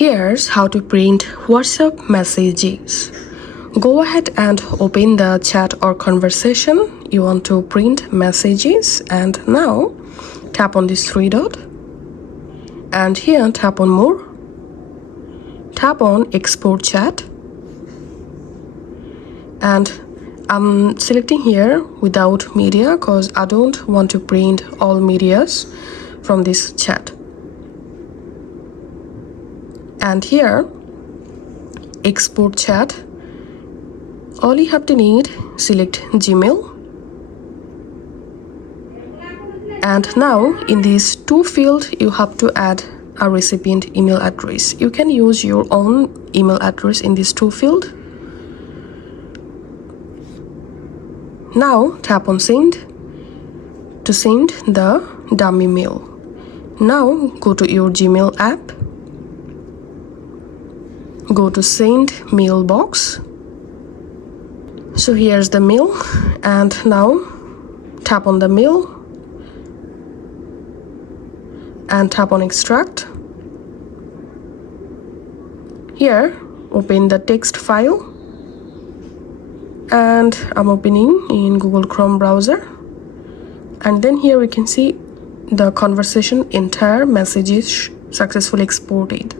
Here's how to print WhatsApp messages. Go ahead and open the chat or conversation. You want to print messages, and now tap on this three dot, and here tap on more, tap on export chat, and I'm selecting here without media because I don't want to print all medias from this chat. And here export chat, all you have to need, select Gmail, and now in this to field you have to add a recipient email address. You can use your own email address in this to field. Now tap on send to send the dummy mail. Now go to your Gmail app, go to send mailbox. So here's the mail, and now tap on the mail and tap on extract. Here open the text file, and I'm opening in Google Chrome browser, and then here we can see the conversation entire message is successfully exported.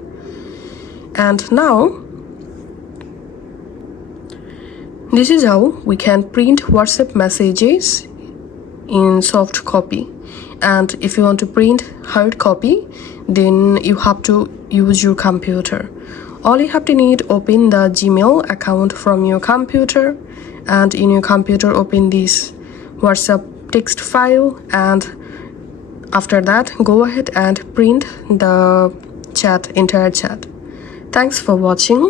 And now this is how we can print WhatsApp messages in soft copy. And if you want to print hard copy, then you have to use your computer. All you have to need, open the Gmail account from your computer, and in your computer open this WhatsApp text file, and after that go ahead and print the chat, entire chat. Thanks for watching.